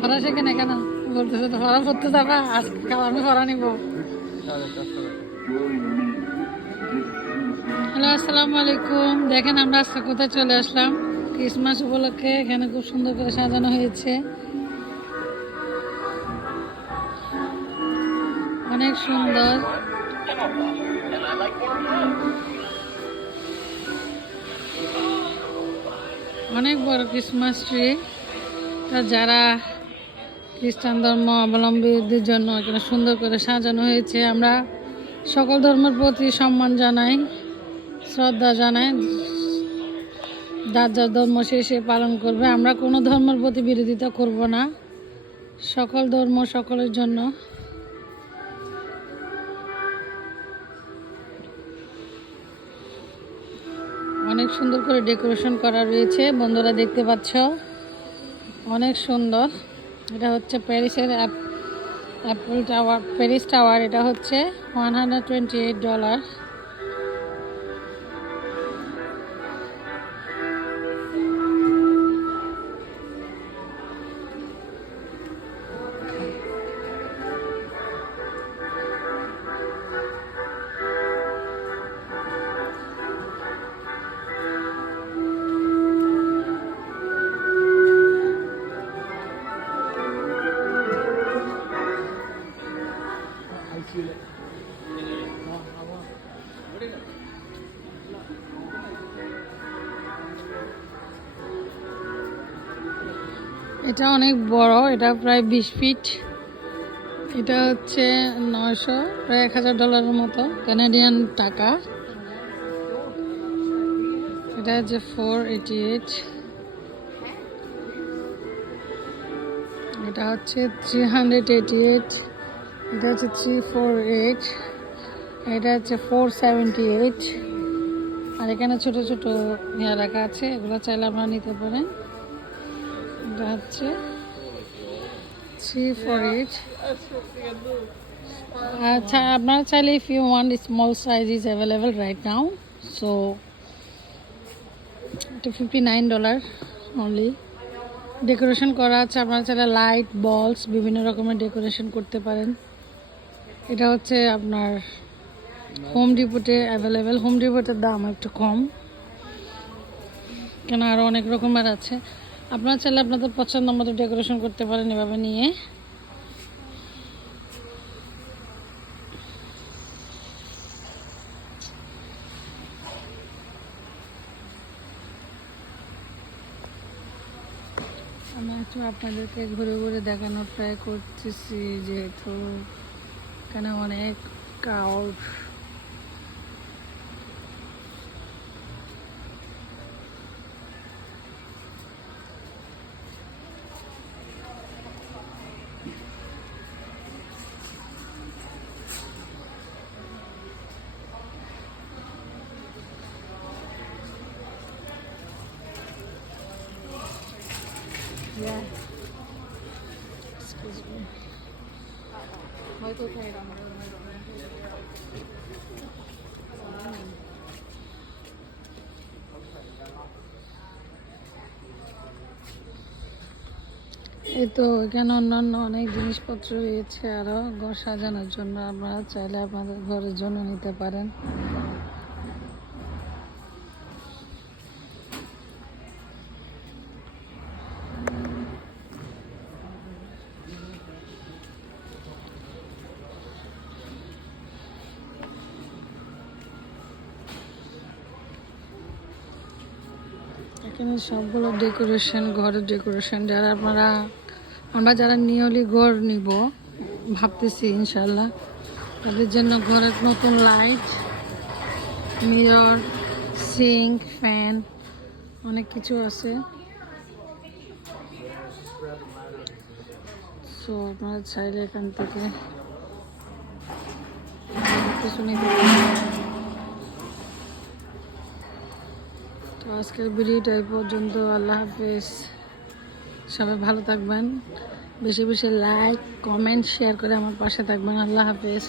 ফরা সেখানে কেন বলতেছে তো ফরা পড়তে যাবা আজকে আমি ফরা নিব। হ্যালো, আসসালামু আলাইকুম। দেখেন আমরা আজকে কোথায় চলে আসলাম। ক্রিসমাস উপলক্ষে এখানে খুব সুন্দর করে সাজানো হয়েছে, অনেক সুন্দর। অনেক বড় ক্রিসমাস ট্রি। যারা খ্রিস্টান ধর্ম অবলম্বীদের জন্য এখানে সুন্দর করে সাজানো হয়েছে। আমরা সকল ধর্মের প্রতি সম্মান জানাই, শ্রদ্ধা জানাই। যার যার ধর্ম সে পালন করবে। আমরা কোনো ধর্মের প্রতি বিরোধিতা করব না। সকল ধর্ম সকলের জন্য। অনেক সুন্দর করে ডেকোরেশন করা রয়েছে, বন্ধুরা দেখতে পাচ্ছ, অনেক সুন্দর। এটা হচ্ছে প্যারিসের অ্যাপল টাওয়ার, প্যারিস টাওয়ার। এটা হচ্ছে $128। এটা অনেক বড়, এটা প্রায় 20 ফিট। এটা হচ্ছে 900, প্রায় $1000 মতো কানাডিয়ান টাকা। এটা হচ্ছে 488। এটা হচ্ছে 388। এটা হচ্ছে 348। এটা হচ্ছে 478। আর এখানে ছোট ছোট ইয়া রাখা আছে, এগুলো চাইলে আপনারা নিতে পারেন। এটা হচ্ছে 348। আচ্ছা, আপনারা চাইলে if you want small size is available right now, so এটা $59 অনলি। ডেকোরেশন করা আছে, আপনারা চাইলে লাইট, বলস, বিভিন্ন রকমের ডেকোরেশন করতে পারেন। এটা হচ্ছে আপনার হোম ডিপোতে অ্যাভেলেবেল। হোম ডিপোতের দাম একটু কম, কেন আরও অনেক রকমের আছে। আপনারা চাইলে আপনাদের পছন্দ মতো ডেকোরেশন করতে পারেন এভাবে নিয়ে। আমি একটু আপনাদেরকে ঘুরে ঘুরে দেখানোর ট্রাই করতেছি, যেহেতু এখানে অনেক ক্রাউড। Yeah. Excuse me. এই তো এখানে অন্যান্য অনেক জিনিসপত্র রয়েছে আরো ঘর সাজানোর জন্য। আপনারা চাইলে আপনাদের ঘরের জন্য নিতে পারেন। এখানে সবগুলো ডেকোরেশন, ঘরের ডেকোরেশন। যারা আমরা যারা নিয়লি ঘর নিব ভাবতেছি ইনশাল্লাহ, তাদের জন্য ঘরের নতুন লাইট, মিরর, সিঙ্ক, ফ্যান, অনেক কিছু আছে। সো আপনারা চাইলে এখান থেকে কিছু নিতে পারেন। তো আজকের ভিডিওটা এই পর্যন্ত। আল্লাহ হাফেজ, সবাই ভালো থাকবেন। বেশি বেশি লাইক, কমেন্ট, শেয়ার করে আমার পাশে থাকবেন। আল্লাহ হাফেজ।